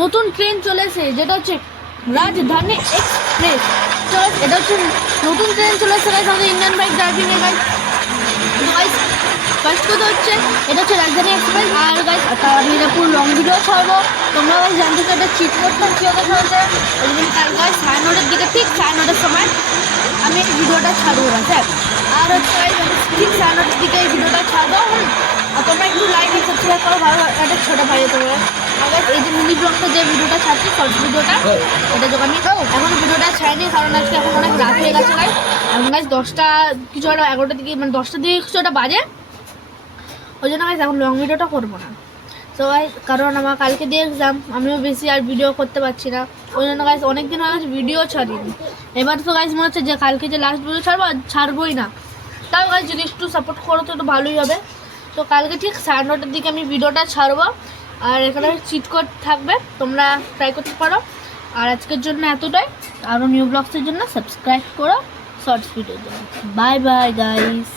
নতুন ট্রেন চলে এসেছে, যেটা হচ্ছে রাজধানী এক্সপ্রেস। চলো, এটা হচ্ছে নতুন ট্রেন চলে এসেছে গাইস আমাদের ইন্ডিয়ান বাইক ড্রাইভিং এ গাইস। ফার্স্ট কথা হচ্ছে এটা হচ্ছে রাজধানী এক্সপ্রেস। আর গাইস আমি এটা পুরো লং ভিডিও ছাড়বো। তোমরা গাইস জানতে চাও এটা চিট করতাম কী হতে হয়েছে, ওই দিন কাল গাইস 9:30 দিকে, ঠিক 9:30 সময় আমি এই ভিডিওটা ছাড়বো না স্যার। আর হচ্ছে গাইস আমি ঠিক 9:30 দিকে এই ভিডিওটা ছাড়বো। আর তোমরা একটু লাইক আর সাবস্ক্রাইব করো, ভালো একটা ছোটো ভাই তোমরা। আর গাইস এই যে মিনি ব্লগটা যে ভিডিওটা ছাড়ছি, শর্ট ভিডিওটা, এটা যখন আমি এখনও ভিডিওটা ছাড়িনি, কারণ আজকে এখন অনেক রাত হয়ে গেছে গাইস। এখন গাইস 10টা কিছু একটা 11টার দিকে, মানে 10টার দিকে কিছু একটা বাজে, ওই জন্য গাইস এখন লং ভিডিওটা করবো না। তো গাইস কারণ আমার কালকে দিয়ে এক্সাম, আমিও বেশি আর ভিডিও করতে পারছি না, ওই জন্য গাইস অনেকদিন হয়ে গেছে ভিডিও ছাড়িনি। এবার তো গাইস মনে হচ্ছে যে কালকে যে লাস্ট ভিডিও ছাড়বো, আর ছাড়বোই না। তাও গাইস যদি একটু সাপোর্ট করো তো একটু ভালোই হবে। তো কালকে ঠিক 9:30 দিকে আমি ভিডিওটা ছাড়বো। আর এখানে চিট কোড থাকবে, তোমরা ট্রাই করতে পারো। আর আজকের জন্য এতটাই। আরও নিউ ব্লগসের জন্য সাবস্ক্রাইব করো, শর্টস ভিডিওর জন্য। Bye bye guys.